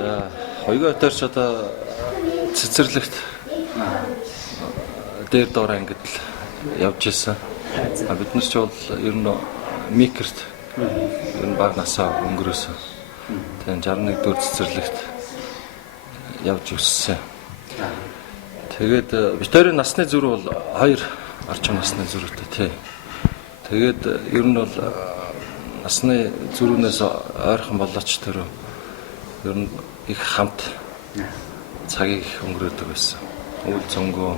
За хоёроо төрч одоо цэцэрлэгт дээр доор ангид л явж исэн. Бид нар ч бол ер нь микерт ер нь баг насаа өнгөрөөсөн. Тэгээд 61 дэх цэцэрлэгт явж өссөн. Тэгээд битэрийн насны зүрх бол 2 орчим насны зүрхтэй тий. Тэгээд ер нь бол насны зүрхнээс ойрхон болооч тэр ер нь их хамт цагийг өнгөрөөдөг байсан. Үйл цөнгөө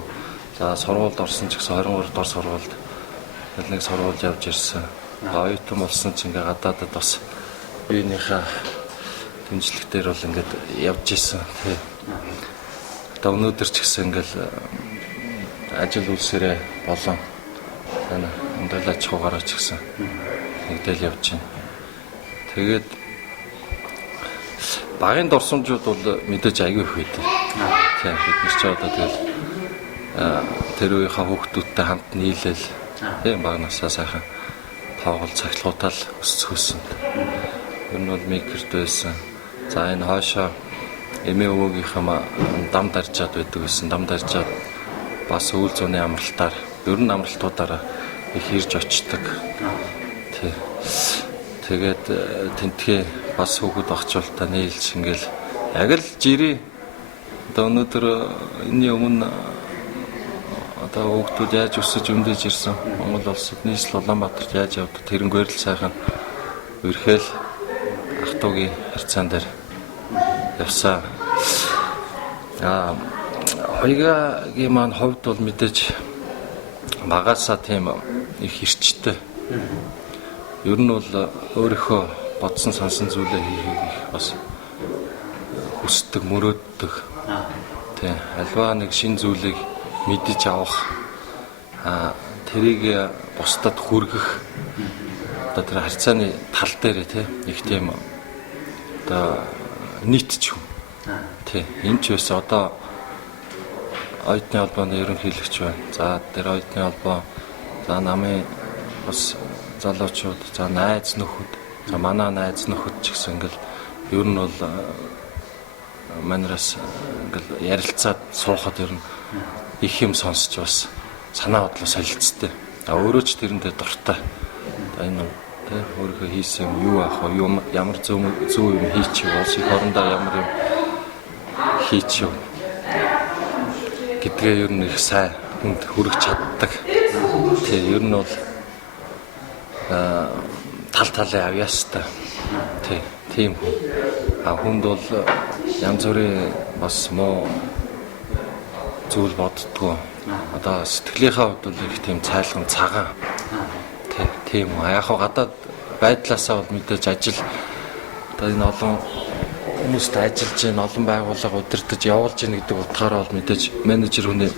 за сургуульд орсон ч гэсэн 23 дор сургуульд нэг сургуульд явж ирсэн. Оюутан болсон ч ингээ гадаадад бас биенийхээ дэмжлэгтэр бол ингээд явж исэн. Тий. Одоо өнөөдөр ч гэсэн ингээл ажил үйлсээрээ болон тань амдалаач хугаараа ч гэсэн нэгдэл явж байна. Тэгээд багын дурсамжууд бол мэдээж аягүй их байдаг. Тийм бид нар ч одоо тэгэл тэр үеийнхээ хүүхдүүдтэй хамт нийлээл тийм баг насаа сайхан тоглол цахилгаутал өсцгөөсөн. Ер нь бол микерт байсан. За энэ хаашаа эмээ өвөөгийнхээ дам даржаад байдаг гэсэн. Дам даржаад бас үйл зууны амралтаар ер нь амралтуудаараа их ирж очдог. Тий. Тэгээд тентхээ бас хүүхэд багчуултаа нийлж ингээл яг л жирийн одоо өнөөдөр энэний өмнө одоо хүүхдүүд яаж өсөж өмдөж ирсэн Монгол улсад нийслэл Улаанбаатарт яаж явдаг тэрнгээр л сайхан өрхөөл ах トゥ угийн харьцаан дээр явсан. Хоёргийн маань хувьд бол мэдээж магаасаа тийм их эрчтэй. Ер нь бол өөрийнхөө бодсон сансан зүйлээ хийхийг бас хүсдэг, мөрөөддөг. Тэ альва нэг шин зүйлийг мэдэж авах тэрийг бусдад хүргэх одоо тэр харьцааны тал дээр тий их тийм одоо нийтч юм. Тий энэ ч байсан одоо оюутны холбооны ерөнхийлөгч байна. За тэр оюутны холбоо за намын бас залуучууд за найз нөхөд за манай найз нөхөд ч гэсэн ингээл ер нь бол манараас ингээл ярилцаад суухад ер нь их юм сонсч бас санаа бодлоо солилцтой. Өөрөө ч тэрэндээ дуртай. Энэ тэ өөрөө хийсэн юу аах вэ? Ямар зөв юм хийчих вэ? Улсын орондоо ямар юм хийчих вэ? Гэдгээ ер нь их сайн хүнд хүрэх чаддаг. Тэ ер нь бол тал талын авьяастай. Тий, тийм хүн. Хүнд бол янз бүрийн бас муу зүйл боддгоо. Одоо сэтгэлийнхаа хувьд бол их тийм цайлган цагаан. Тий, тийм үү. Яг хаа гадаад байдлаасаа бол мэдээж ажил одоо энэ олон хүмүүстэй ажиллаж гин олон байгууллага удирдах явуулж гин гэдэг утгаараа бол мэдээж менежер хүний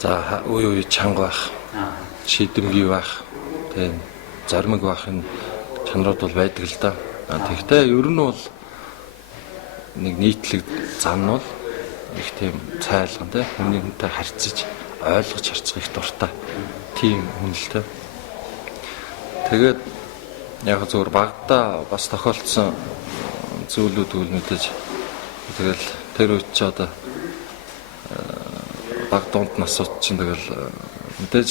за үе чанга байх, шийдэмгий байх, тийм зоримог байхын чанарууд бол байдаг л да. Тэгэхдээ ер нь бол нэг нийтлэг зан бол их тийм цайлган тийм хүмүүнтэй харьцаж ойлгож харцах их дуртай тийм хүн л тийм. Тэгээд яг зөвөр багада бас тохиолдсон зүйлүүд үл мэдээж тэгэл тэр үед ч одоо баг дунд насууд чинь тэгэл мэдээж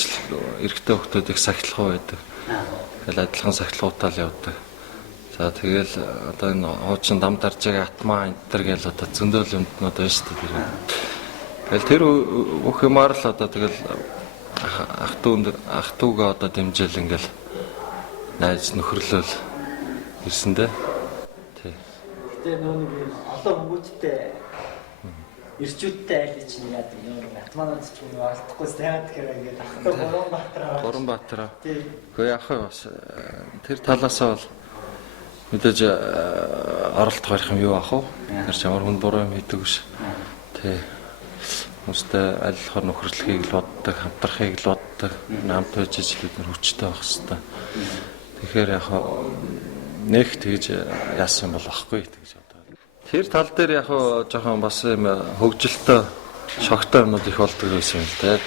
эрэгтэй хүмүүс их сахилах байдаг. Тэгэл адилхан сахилгуудаа л явдаг. За тэгэл одоо энэ хуучин дам даржааг атмаа энтер гэл одоо зөндөөл юмнууд байна шүү дээ. Тэгэл тэр бүх юмар л одоо тэгэл ах トゥ угаа одоо дэмжээл ингээл найз нөхөрлөл ирсэн дээ. Тий. Гэтэ нэг олон хүмүүсттэй ирчүүдтэй айлч чинь яадаг юм атманууд ч юм уу алдахгүй сайгаад гэхээр ингээд ахтай Гуранбаатар. Тий. Гэхдээ яг бас тэр талаасаа бол мэдээж оролт гарах юм юу аах вэ? Тэр ч ямар хүн буруу юм хийдэг биш. Тий. Хүмүүстэй аль болохоор нөхөрлөхийг л боддог, хамтрахыг л боддог, хамт байж бид нар хүчтэй байх хэрэгтэй. Тэгэхээр яг нэг тэгж яасан бол ахгүй тэгж одоо. Тэр тал дээр яг жоохон бас юм хөгжилтэй, шогтой юмнууд их болдог байсан юм л те.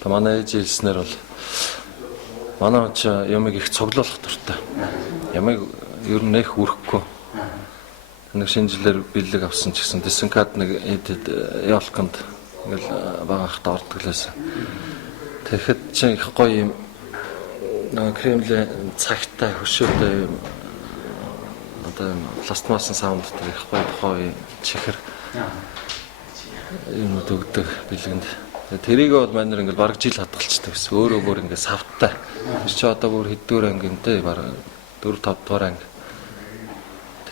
Одоо манай ээж хэлснээр бол манай хүн чинь ямиг их цуглуулах дуртай. Ямиг ер нь их үрхгүй. нэг шинжилээр бэлэг авсан ч гэсэн дисинкад нэг ялканд ингээл багахта ордглаасан. Тэгэхэд чи их гоё юм кремлээ цагтай хөшөөтэй одоо пластмассан саундтай их гоё тухай чихэр юм өгдөг бэлгэнд. Тэрийг бол манайр ингээл бараг жил хадгалцдаг гэсэн. Өөрөө бүр ингээд савтай. Тэр чи одоо бүр хэддүгээр ангинтэй бараг 4-5 дугаар анги.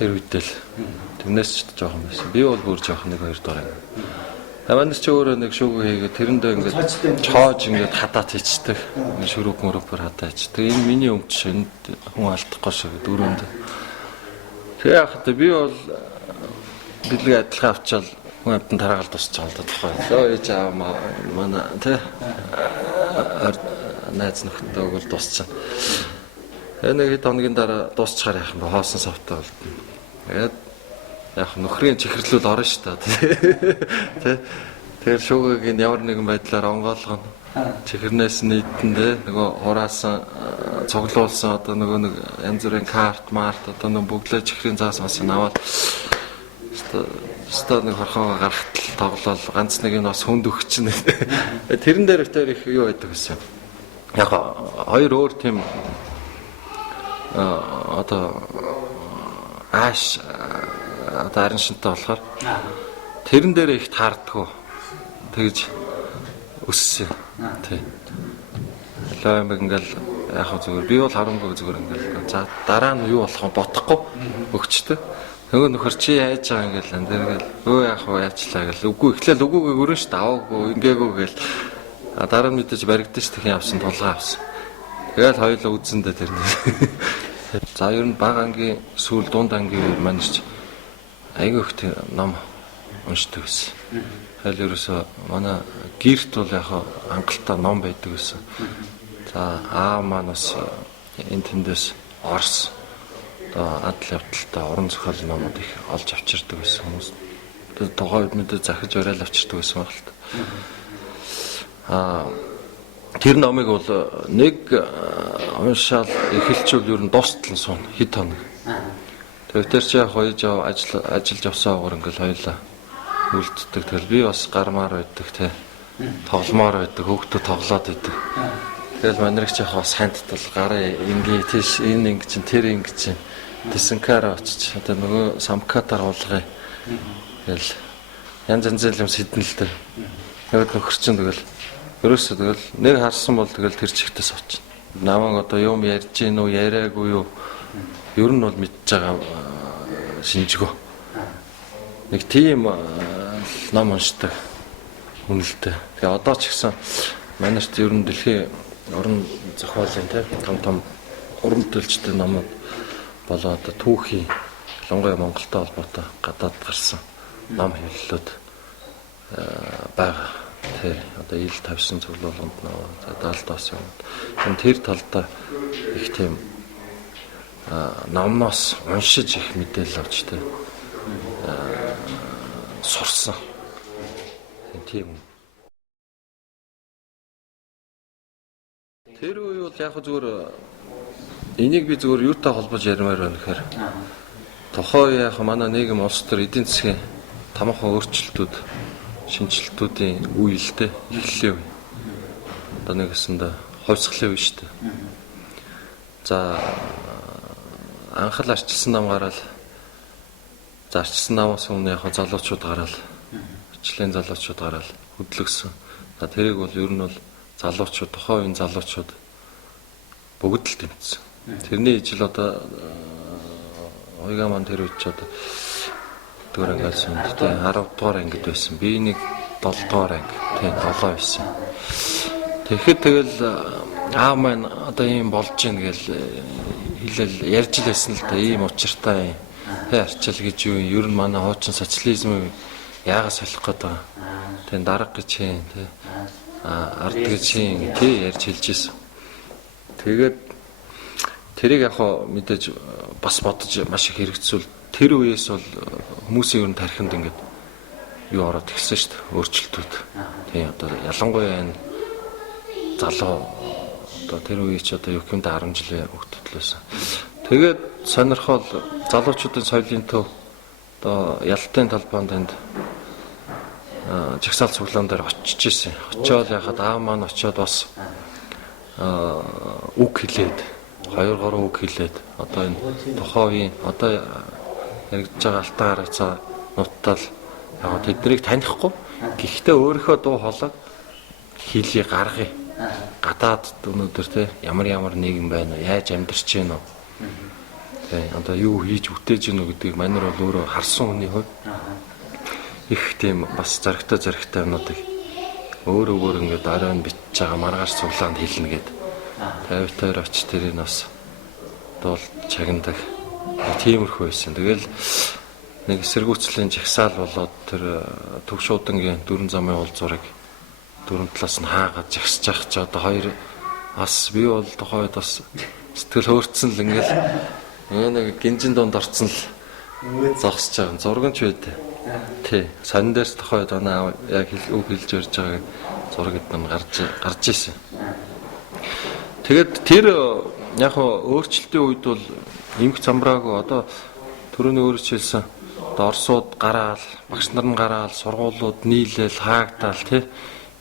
Тэр үедэл тэрнээс ч жоохон байсан. Би бол бүр жоохон 1-2 дугаар анги. Манайс ч өөрөө нэг шүүг хийгээд тэрэндээ ингээд чоож ингээд хадаад хийчдэг. Шүрүүп мөрөөр хадаа хийчдэг. Энэ миний өмч энд хүн алдахгүй шиг дөрөнд. Тэгээ яхад би бол бэлэг адилхан авчаал хүн амтан тараагаал тусч байгаа л тоххой. Лөө ээж аа манай тэ найз нөхдөд өгөл тусч. Нэг хэд хоногийн дараа дуусчаар яах юм бэ? Хоосон савтай болдно. Тэгээд яг нөхрийн чихэрлүүл орно шүү дээ. Тэ. Тэгэхээр шуугыг ямар нэгэн байдлаар онгоолгоно. Чихэрнээс нийтэндээ нөгөө хураасан цуглуулсан одоо нөгөө нэг янз бүрийн карт, март одоо нөгөө бүглээ чихрийн заас мас аваад өстө нэг хорхоо гарахтал тоглоал ганц нэг нь бас хүнд өгчнэ. Тэрэн дээр их юу байдаг гэсэн. Яг хоёр өөр тийм одоо ааш одоо арын шинтэй болохоор тэрэн дээр их таардггүй тэгж өссөн. Тий. Лаймаг ингээл яг зүгээр би бол харамгүй зүгээр ингээл за дараа нь юу болох вэ бодохгүй өгчтэй. Нөгөө нөхөр чи яаж байгаа ингээл энэ ингээл өө яах вэ яачлаа гэл үгүй эхлээл үгүйгээ өрөн ш таавгүй ингээгүй гэл дараа нь мэдээж баригдсан ш тэхийн авсан тулгаа авсан. Тэгэл хоёулаа үзэндээ тэр. За ер нь бага ангийн сүүл дунд ангийн манайч айгүй их ном уншдаг гэсэн. Тэгэл ерөөсө манай гэрт бол яг хангалттай ном байдаг гэсэн. За аа маань бас энэ тэндээс Орос одоо адал явдалтай орон зохиолын номууд их олж авчирдаг гэсэн хүмүүс. Тэгээд тогоо үднүүдэд захиж уриал авчирдаг гэсэн баг л та. Тэр номыг бол нэг уншаал эхэлчүүл ер нь дуустал суун хэд хоног. Тэгээд тэр чи яг хоёж ажиллаж авсан уур ингээл хоёлаа үлддэг. Тэгэл би бас гармаар байдаг те. Тогломоор байдаг, хөөгтө тоглоод байдаг. Тэгэл манайч яг бас хандтал гараа ингээ тийш энэ ингэ чин тэр ингэ чин дисинкара очиж одоо нөгөө самкатаар уулгая. Тэгэл янз янзын юм сэднэлтэй. Яг нөхөр чин тэгэл ерөөсөө тэгэл нэг харсан бол тэгэл тэр чигтээс очив. Намайг одоо юм ярьж гин үү яриаггүй юу? Ер нь бол мэдж байгаа шинжгүй. Нэг тийм ном уншдаг үнэлтэй. Тэгээ одоо ч гэсэн манайд ер нь дэлхийн орон зохиолын том уран бүтээлчтэй номууд болоод түүхийн Лонгой Монголтой холбоотой гадаад гарсан ном хэллүүд байгаа. Тэ одоо ил тавьсан цуглуулганд нөө даалтаас юм. Тэр талдаа их тийм номноос уншиж их мэдээлэл авч тэ сурсан. Тийм. Тэр үе бол яг зүгээр энийг би зүгээр юутай холбож ярмаар байна гэхээр тухай яг манай нийгэм улс төр эдийн засгийн томоохон өөрчлөлтүүд шинжилтүүдийн үе л дээ эхлэв. Одоо нэгэсэндээ хувьсгалын үе шүү дээ. За анхаал арчилсан нам гараад за арчилсан намаас өмнө яг залуучууд гараад арчлын залуучууд гараад хөдлөгсөн. За тэрийг бол ер нь бол залуучууд тухайн үеийн залуучууд бүгд л тэмцсэн. Тэрний ижил одоо ойга маань тэр үед ч одоо дөрөв ангиас үнд тэ 10 дугаар ангид байсан. Би нэг 7 дугаар анги тэ 7 байсан. Тэгэхэд тэгэл аа маань одоо ийм болж гин гэл хэлэл ярьж лээсэн л да ийм учиртай тэ арчил гэж юу ер нь манай хуучин социализм яагаад солих гээд байгаа. Тэ дарга гэж юм тэ ард гэж юм тий ярьж хэлж ирсэн. Тэгээд тэрийг яг мэдээж бас бодож маш их хэрэгцүүл тэр үеэс бол хүмүүсийн ер нь тархинд ингээд юу ороод ирсэн шүү дээ өөрчлөлтүүд. Тий одоо ялангуяа энэ залуу одоо тэр үеич одоо юу гэмдэ 10 жилийн хүүхдүүд лээсэн. Тэгээд сонирхол залуучуудын соёлын төв одоо ялтын талбайд энд жагсаал цуглаан дээр очиж ирсэн. Очоод яхад аав маань очоод бас үг хэлээд 2-3 үг хэлээд одоо энэ тухайн одоо яригдж байгаа алтан харагцаа нуттал яг тэднийг танихгүй гэхдээ өөрийнхөө дуу хоолойг хэлий гаргая. Гадаад өнөөдөр те ямар нийгэм байна уу? Яаж амьдарч байна уу? Тэ одоо юу хийж үтээж гэнэ гэдгийг манайр бол өөрөө харсан хүний хувьд их тийм бас зарагтай юмнуудыг өөр ингээд оройн битж байгаа маргааш цуглаанд хэлнэ гээд 50-50 оч тэрийг бас дуул чагнадаг тиймэрхүү байсан. Тэгэл нэг эсэргүүцлийн жагсаал болоод тэр төвшуудангийн дөрөн замын уулзуурыг дөрөв талаас нь хаагаад жагсаж явах ч одоо хоёр бас би бол тухайд бас сэтгэл хөөрцөн л ингээл нэг гинжин донд орцсон л зогсож байгаа. Зурган ч байдэ. Тий. Сонин дээрс тухайд оноо яг үг хэлж өрж байгааг зураг эдэн гарч ирсэн. Тэгээд тэр яг өөрчлөлтийн үед бол эмх замбраагүй одоо түрүүний өөрөж хэлсэн орсууд гараал, багш нар нь гараал, сургуулиуд нийлээл, хаагдаал тий.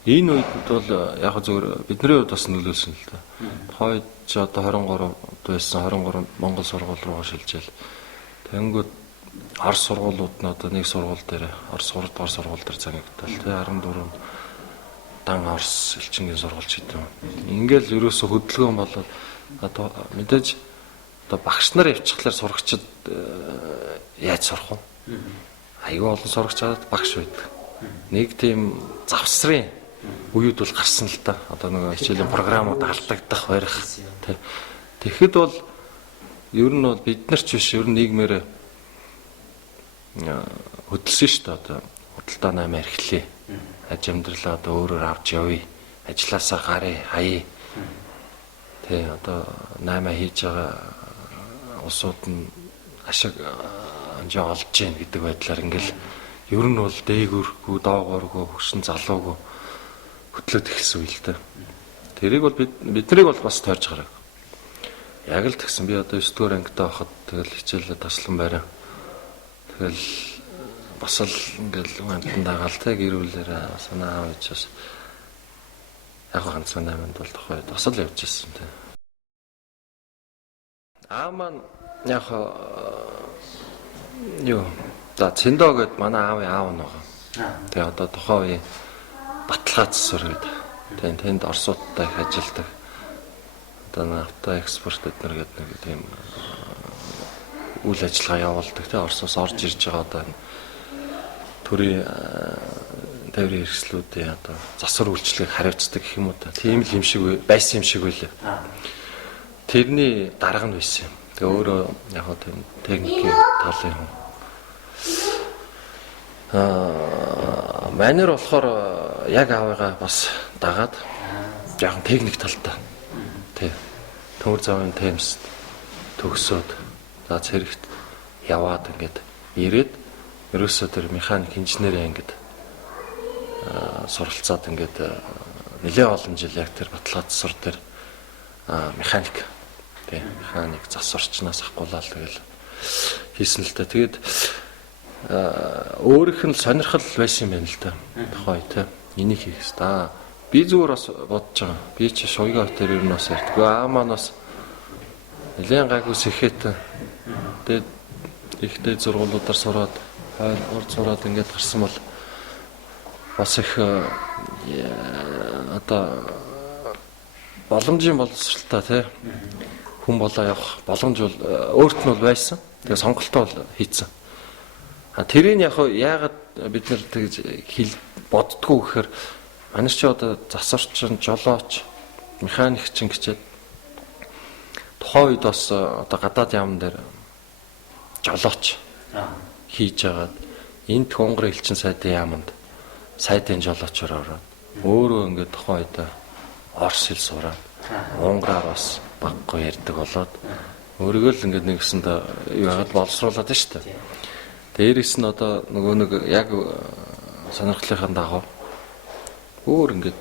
Энэ үед бол яг зөвөр бидний хувьд бас нөлөөлсөн л да. Хойд ч одоо 23 байсан 23 Монгол сургууль руу шилжээл. Тэнгүүд Орос сургуулиуд нь одоо нэг сургууль дээр Орос 3 дугаар сургууль дээр зангигдтал тий 14 дан Орос элчингийн сургууль ч гэдэг юм. Ингээл ерөөсө хөдөлгөөн болоод одоо мэдээж одоо багш нар явчихлаар сурагчид яаж сурах вэ? Аюу олон сурагч аваад багш байдаг. Нэг тийм завсрын үед бол гарсан л да. Одоо нэг хичээлийн програмууд алдагдах барих. Тэгэхэд бол ер нь бол бид нар ч биш ер нь нийгмээр хөдөлсөн шүү дээ. Одоо худалдаа 8 эрхлээ. Аж амьдралаа одоо өөрөөр авч явъя. Ажлаасаа гарыг хаяа. Тэ одоо 8 хийж байгаа улсууд нь ашиг анжаа олж гин гэдэг байдлаар ингээл ер нь бол дээгүүргүй, доогооргүй, хөшин залуугүй хөтлөөд ихсэн үйл тээ. Тэрийг бол биднийг бол бас тойрж гараг. Яг л тэгсэн би одоо 9 дугаар ангитай байхад тэгэл хичээлээ таслан барай. Тэгэл бас л ингээл амтан дагаал те гэр бүлээр санаа авч бас яг ганцхан 8-нд бол тухайд бас л явж ирсэн те. Маань яг юу за Цэндоо гэд манай аавын аав нь байгаа. Тэгээ одоо тухайн үеийн Баталгаа засвар гэдэг. Тэгээ тэнд Оросуудтай их ажилладаг. Одоо авто экспорт эднэр гэдэг нэг тийм үйл ажиллагаа явуулдаг. Тэгээ Оросоос орж ирж байгаа одоо төрийн тээврийн хэрэгслүүдийн одоо засвар үйлчлэгийг хариуцдаг гэх юм уу та. Тийм л юм шиг байсан юм шиг байлаа. Тэрний дарга нь байсан юм. Тэгээ өөрөө яг хөө тийм техникийн талын хүн. Манер болохоор яг аавыгаа бас дагаад яг техник талтай. Тий. Төмөр завын темс төгсөөд за цэрэгт яваад ингээд ирээд ерөөсөө тэр механик инженерийн ангид суралцаад ингээд нэлээд олон жил яг тэр баталгаа засвар дээр механик тий механик засварчнаас ахгуулаад тэгэл хийсэн л та. Тэгээд өөрийнх нь сонирхол байсан юм байна л да. Тухай тий энийг хийх хэвээр. Би зүгээр бас бодож байгаа. Би чи шуйгаа хотоор ер нь бас ярьдгүй. Маань бас нэлээд гайгүй сэхэт. Тэгээд ихтэй зургуулуудаар сураад урд сураад ингээд гарсан бол бас их одоо боломжийн боловсралтай тий хүн болоо явах боломж бол өөрт нь бол байсан. Тэгээ сонголтоо бол хийцэн. Тэрийг яагаад бид нар тэгж боддгоо гэхээр манай ч одоо засварчин, жолооч, механикчин гэчээд тухайн үед бас одоо гадаад яамн дээр жолооч хийж агаад энд Хонгор элчин сайдын яамд сайдын жолоочор ороод өөрөө ингээд тухайн үед орос хэл сураад унгараар бас баггүй ярьдаг болоод өөрийгөө л ингээд нэгсэнд яагаад боловсруулад нь шүү дээ. Дээрээс нь одоо нөгөө нэг яг сонирхлынхаа дагуу өөр ингээд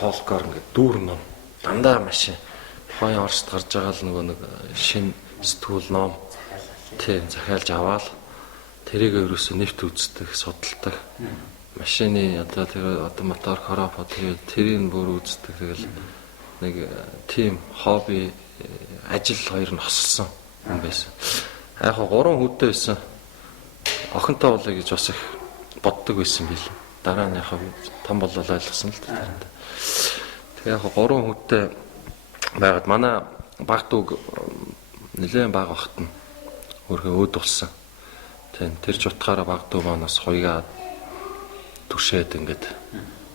полкоор ингээд дүүрэн ном дандаа машин тухайн Оросд гарч байгаа л нөгөө нэг шинэ сэтгүүл ном тий захиалж аваад тэрийг ерөөсөө нэвт үздэг, судалдаг. Машины одоо мотор хоропо тэрийг бүр үздэг. Тэгэл нэг тим хобби ажил хоёр нь хосолсон юм байсан. Яг 3 хүүтэй байсан. Охинтой болъё гэж бас их боддог байсан бил. Дараа нь яг том болол ойлгосон л дээ. Тэгээ яг 3 хүүтэй байгаад манай баг дүүг нэлээд баг багт нь өөрхөө өөд болсон. Тэр ч утгаараа баг дүү манаас хуйгаа түшээд ингээд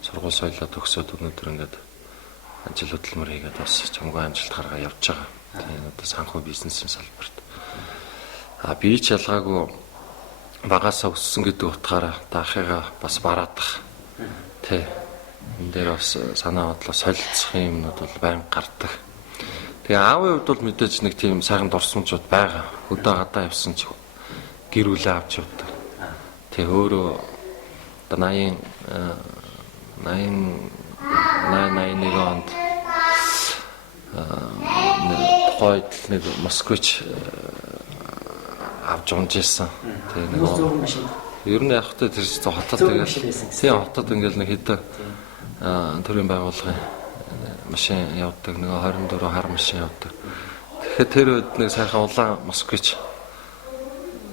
сургууль соёлоо төгсөөд өнөөдөр ингээд ажил хөдөлмөр хийгээд бас чамгүй амжилт гаргаа явж байгаа. Тийм одоо санхүү бизнесийн салбарт. Би ч ялгаагүй багасаа өссөн гэдэг утгаараа дахигаа бас бараадах. Тэ. Энд дээр бас санаа бодлоо солилцох юмнууд бол байнга гардаг. Тэгээ аавын хувьд бол мэдээж нэг тийм сайхан дурсамжууд байгаа. Өдөө гадаа явсан ч гэр бүлээ авч явдаг. Тэгээ өөрөө одоо 81 онд тухайд нэг москвич авч унжсэн. Тэгээ нэг ер нь яг хөтэ тэр хотод тэгэл тийм хотод ингээл нэг хэдэн төрлийн байгууллагын машин явдаг, нэг 24 хар машин явдаг. Тэгэхээр тэр үед нэг сайхан улаан москвич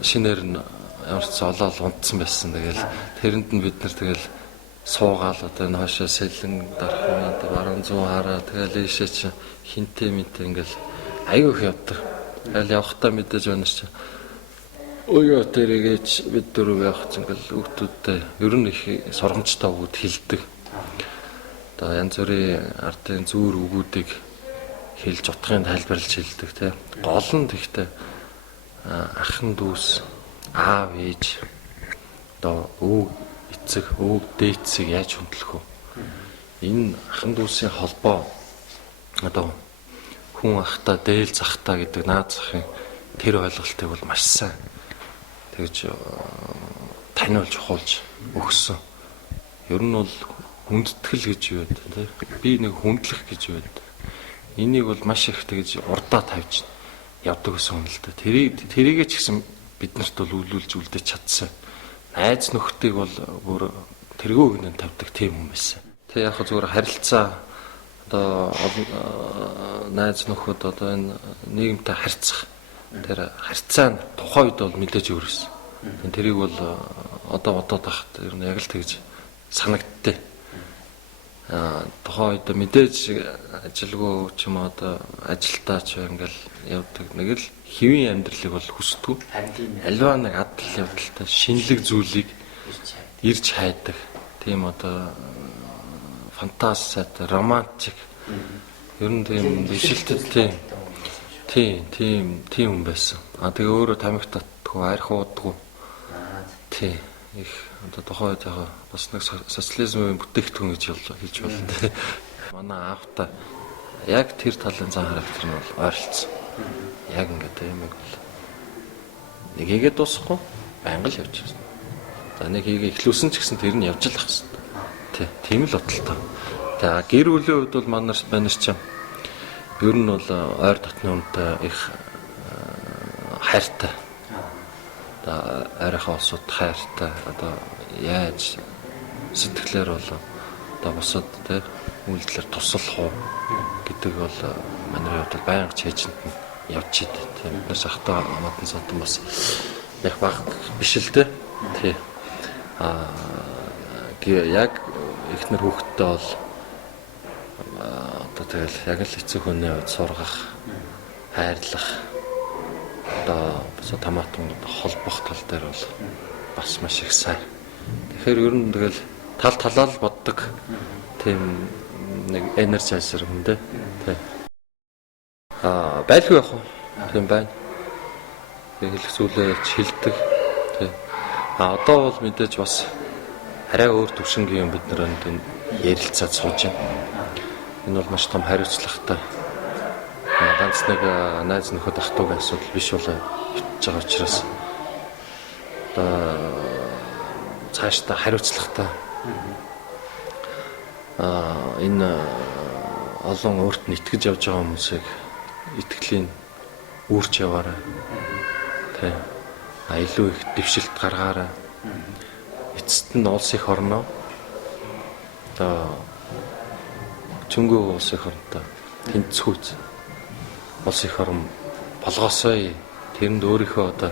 шинээр нь ямар ч олоод унтсан байсан. Тэгэл тэрэнд нь бид нар тэгэл суугаал одоо энэ хашаа сэлэн дарах одоо баруун зүүн хараа тэгэл ийшээ чи хинтээ мэнтээ ингээл аягүй их явдаг. Тэгэл явахтаа мэдээж байна ч өөё тэрийгэж бид дөрөв явах чинь ингээл хүүхдүүдтэй ер нь их сургамжтай өгөөд хилдэг. Одоо янз бүрийн ардын зүүр өгүүдийг хэлж утгын тайлбарлаж хэлдэг тий. Гол нь тэгтээ ахын дүүс аав ээж одоо өвөг эцэг өвөг дээдсийг яаж хөндлөх вэ? Энэ ахын дүүсийн холбоо одоо хүн ахта дээл захта гэдэг наад захын тэр ойлголтыг бол маш сайн тэгж таниулж ухуулж өгсөн. Ер нь бол хүндэтгэл гэж юу вэ? Би нэг хүндлэх гэж юу вэ? Энийг бол маш их тэгж урдаа тавьж явдаг гэсэн юм л да. Тэрийгэ ч гэсэн биднэрт бол үлүүлж үлдэж чадсан. Найз нөхдийг бол бүр тэргөө гинэн тавьдаг тийм юм байсан. Тэг яг зүгээр харилцаа одоо найз нөхөд одоо энэ нийгэмтэй харьцах тэр харьцаа нь тухайн үед бол мэдээж өөрөөс. Тэрийг бол одоо бодоод байхад ер нь яг л тэгж санагдтыг. Тухайн үед мэдээж ажилгүй ч юм уу одоо ажилтаа ч ингээл явдаг нэг л хэвийн амьдралыг бол хүсдэг. Альва нэг адал явдалтай шинэлэг зүйлийг ирж хайдаг. Тийм одоо фантастик, романтик. Ер нь тийм бишэлттэй тийм юм байсан. Тэгээ өөрөө тамхи татдаггүй, арх уудаггүй. Тийм их одоо тухайн үед яг бас нэг социализмын бүтээгдэхүүн гэж хэлж болно. Манай аавта яг тэр талын зан характер нь бол ойролцсон. Яг ингээд юм бол нэг хийгээд дуусахгүй байнга л явж байна. За нэг хийгээ эхлүүлсэн ч гэсэн тэр нь явж л ах хэвээр. Тийм л бодлоо. За гэр бүлийн хувьд бол манайс чинь ер нь бол ойр дотны хүнтэй их хайртай. Одоо ойрынхаа улсууд хайртай. Одоо яаж сэтгэлээр бол одоо бусад тий үйлдэлээр туслах уу гэдэг бол манай хувьд байнга чэйжэнд нь явж идэв. Тийм бид нар сахтаа модон содон бас яг баг биш л дээ. Тий. Яг ихнэр хүүхдтэй бол одоо тэгэл яг л эцэг хүний хувьд сургах, хайрлах одоо босоо тамаатан холбох тал дээр бол бас маш их сайн. Тэгэхээр ер нь тэгэл талаа л боддог тийм нэг энержайзер хүн дээ. Тий. Байлгүй яах вэ? Тийм байна. Хэлэх зүйлээ хилдэг. Тий. Одоо бол мэдээж бас арай өөр төвшингийн юм бид нар энд ярилцаад сууж байна. Энэ бол маш том хариуцлагатай. Ганц нэг найз нөхөд ах トゥ угийн асуудал биш болоо битж байгаа учраас одоо цаашдаа хариуцлагатай. Энэ олон өөрт нь итгэж явж байгаа хүмүүсийг итгэлийн үүрч яваарай. Тэ. илүү их дэвшилт гаргаарай. Эцэст нь улс их орноо. Одоо Чөнгөө улс их орнтой тэнцвүүц. Улс их орн болгоосой. Тэрэнд өөрийнхөө одоо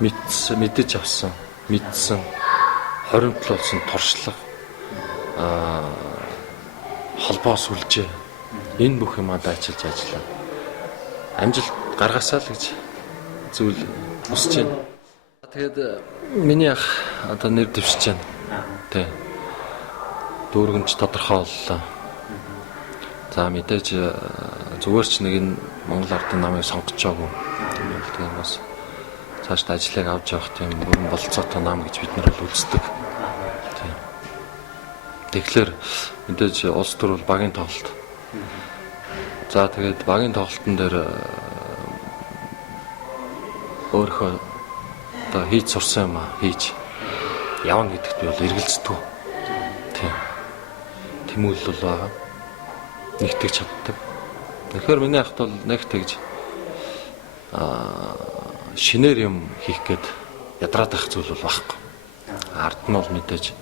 мэдэж авсан, мэдсэн, хоримтлуулсан туршлага холбоо сүлжээ энэ бүх юмаа дайчилж ажиллаа. Амжилт гаргасаа л гэж зүйл хүсэж байна. Тэгээд миний ах одоо нэр дэвшиж байна. Тэ. Дүүргэнч тодорхой боллоо. За мэдээж зүгээр ч нэг энэ Монгол ардын намыг сонгочоогүй. Тэгээд бас цаашдаа ажлыг авч явах тийм бүрэн болцоотой нам гэж бид нар бол үздэг. Тэгэхээр мэдээж улс төр бол багийн тоглолт. За тэгээд багийн тоглолтын дээр өөрөө одоо хийж сурсан юм хийж явна гэдэгт би бол эргэлздэг. Тийм үйл бол байгаа. Нэгтгэж чаддаг. Тэгэхээр миний ахт бол нэг тэгж шинээр юм хийх гээд ядраад ах зүйл бол байхгүй. Ард нь бол мэдээж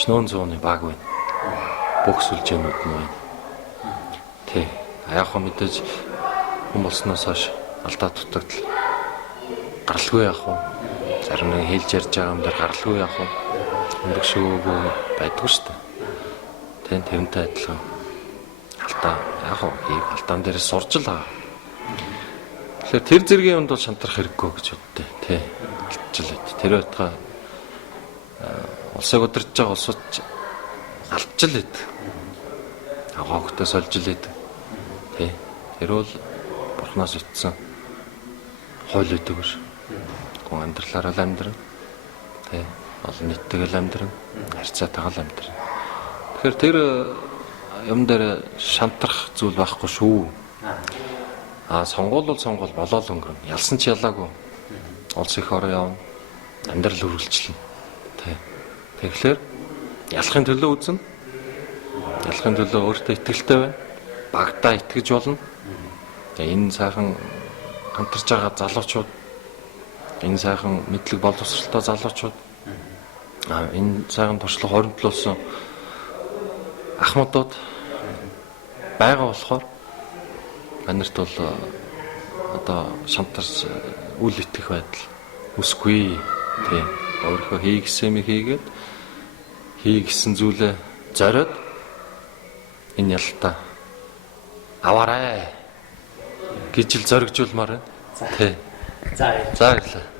чнөөн зууны баг байна. Бүх сүлжээнүүд нь байна. Тий. Яг хөө мэдээж хүн болсноос хойш алдаа дутагдал гаралгүй яах вэ? Зарим нэг хэлж ярьж байгаа юм дээр гаралгүй яах вэ? Өндөг шүүгөө байдгүй шүү дээ. Тэрнтэй адилхан алдаа яг хөө алдаан дээрээ сурж л байгаа. Тэгэхээр тэр зэргийн юмд бол шантрах хэрэггүй гэж боддөө. Тий. Алдчихлаа. Тэр байтугай улсыг удирдах байгаа улсууд алдчихлаа. Агаагтаа сольж лээд. Тий. Тэр бол бурхнаас утсан хууль үүдэг биш. Гүн амьдралаараа л амьдран. Тий. Олон нийттэйгээ л амьдран. Харьцаатайгаа л амьдран. Тэгэхээр тэр юм дээр шантрах зүйл байхгүй шүү. Сонгуул бол сонгуул болоод өнгөрнө. Ялсан ч ялаагүй. Улс их ороо явна. Амьдрал үргэлжлэнэ. Тий. Тэгэхээр ялахын төлөө үзнэ. Ялахын төлөө өөртөө итгэлтэй байна. Багтаа итгэж болно. Энэ сайхан хамтарч байгаа залуучууд, энэ сайхан мэдлэг боловсролтой залуучууд, энэ сайхан туршлага хоримтлуулсан ахмадууд байгаа болохоор манайд бол одоо шантарч үл итгэх байдал үсгүй. Тийм. Өөрийнхөө хийгсэн юм хийгээд хийгсэн зүйлээ зориод энэ ялтаа аваарай гэж л зоригжуулмаар байна. Тий. За баярлалаа.